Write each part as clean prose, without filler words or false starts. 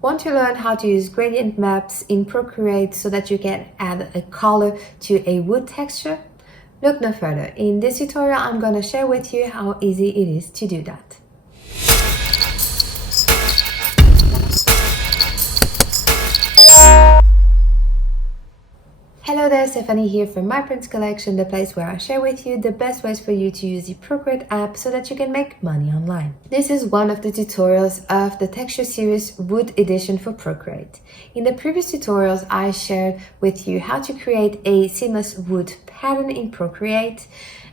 Want to learn how to use gradient maps in Procreate so that you can add a color to a wood texture? Look no further. In this tutorial, I'm going to share with you how easy it is to do that. Hello there, Stephanie here from My Prints Collection, the place where I share with you the best ways for you to use the Procreate app so that you can make money online. This is one of the tutorials of the texture series Wood Edition for Procreate. In the previous tutorials, I shared with you how to create a seamless wood pattern in Procreate.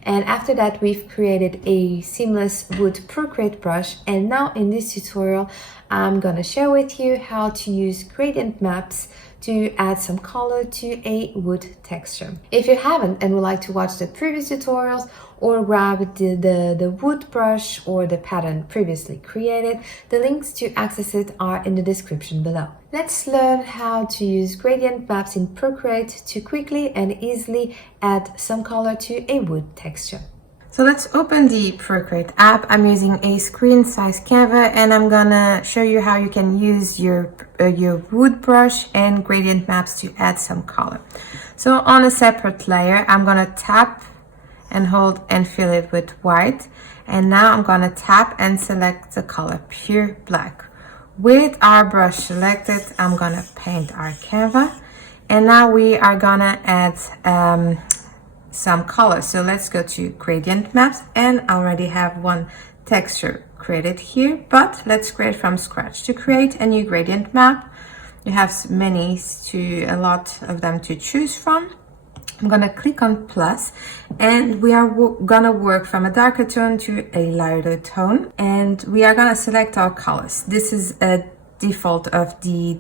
And after that, we've created a seamless wood Procreate brush. And now in this tutorial, I'm gonna share with you how to use gradient maps to add some color to a wood texture. If you haven't and would like to watch the previous tutorials or grab the wood brush or the pattern previously created, the links to access it are in the description below. Let's learn how to use gradient maps in Procreate to quickly and easily add some color to a wood texture. So let's open the Procreate app. I'm using a screen size Canva and I'm gonna show you how you can use your wood brush and gradient maps to add some color. So on a separate layer, I'm gonna tap and hold and fill it with white. And now I'm gonna tap and select the color pure black. With our brush selected, I'm gonna paint our Canva. And now we are gonna add some color. So let's go to gradient maps, and I already have one texture created here, but let's create from scratch. To create a new gradient map, you have a lot of them to choose from. I'm gonna click on plus, and we are gonna work from a darker tone to a lighter tone, and we are gonna select our colors. This is a default of the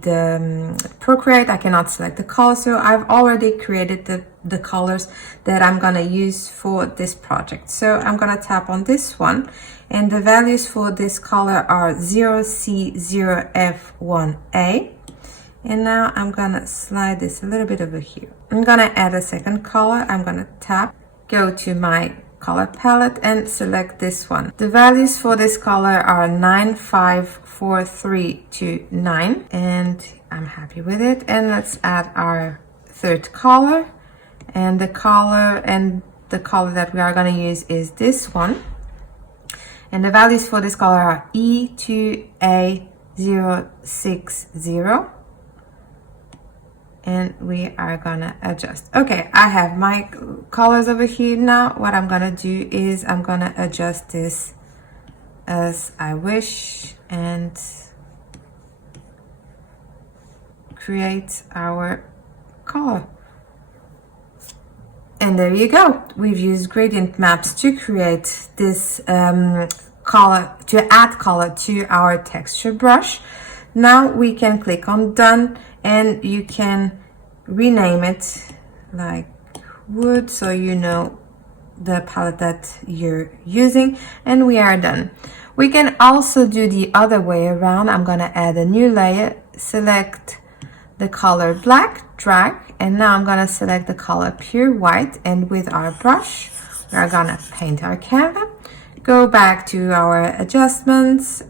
Procreate. I cannot select the color, so I've already created the colors that I'm gonna use for this project. So I'm gonna tap on this one, and the values for this color are 0C0F1A. And now I'm gonna slide this a little bit over here. I'm gonna add a second color. I'm gonna tap, go to my color palette and select this one. The values for this color are 95432 and I'm happy with it. And let's add our third color, and the color that we are going to use is this one, and the values for this color are E2A060, and we are gonna adjust. Okay, I have my colors over here. Now what I'm gonna do is I'm gonna adjust this as I wish and create our color. And there you go. We've used gradient maps to create this color, to add color to our texture brush. Now we can click on done, and you can rename it like wood, so you know the palette that you're using, and we are done. We can also do the other way around. I'm gonna add a new layer, select the color black, drag, and now I'm gonna select the color pure white, and with our brush we are gonna paint our Canva, go back to our adjustments,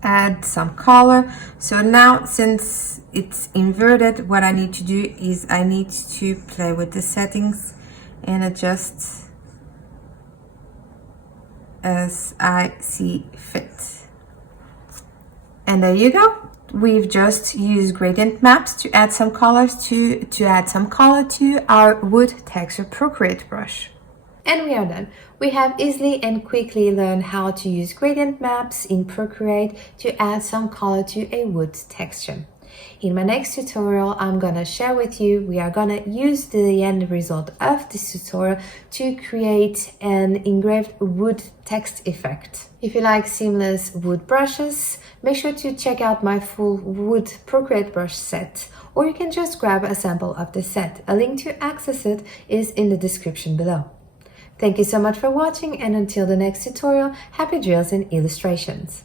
add some color. So now, since it's inverted, what I need to do is I need to play with the settings and adjust as I see fit. And there you go. We've just used gradient maps to add some colors to our wood texture Procreate brush. And we are done. We have easily and quickly learned how to use gradient maps in Procreate to add some color to a wood texture. In my next tutorial, I'm gonna share with you, we are gonna use the end result of this tutorial to create an engraved wood text effect. If you like seamless wood brushes, make sure to check out my full wood Procreate brush set, or you can just grab a sample of the set. A link to access it is in the description below. Thank you so much for watching, and until the next tutorial, happy drills and illustrations!